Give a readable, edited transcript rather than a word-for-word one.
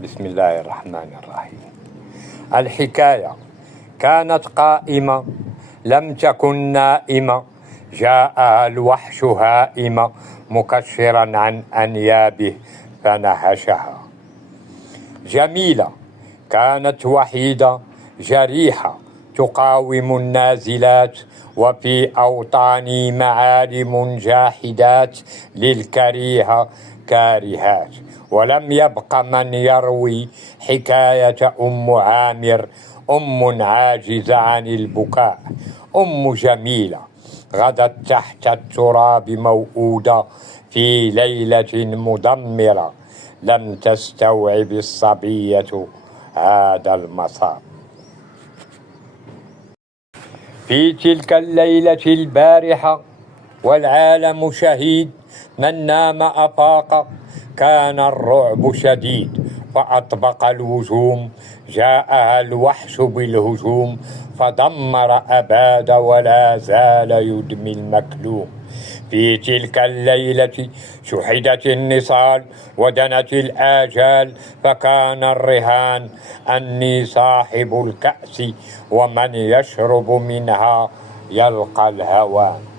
بسم الله الرحمن الرحيم. الحكاية: كانت قائمة لم تكن نائمة، جاءها الوحش هائمة مكشرا عن أنيابه فنهشها. جميلة كانت وحيدة جريحة تقاوم النازلات، وفي أوطاني معالم جاحدات للكريهة كارهات، ولم يبق من يروي حكاية أم عامر، أم عاجزة عن البكاء، أم جميلة غدت تحت التراب موؤودة في ليلة مدمرة، لم تستوعب الصبية هذا المصاب. في تلك الليلة البارحة والعالم شهيد، من نام أفاق، كان الرعب شديد فأطبق الوجوم، جاءها الوحش بالهجوم فدمر أباد ولا زال يدمي المكلوم. في تلك الليلة شحدت النصال ودنت الآجال، فكان الرهان أني صاحب الكأس، ومن يشرب منها يلقى الهوان.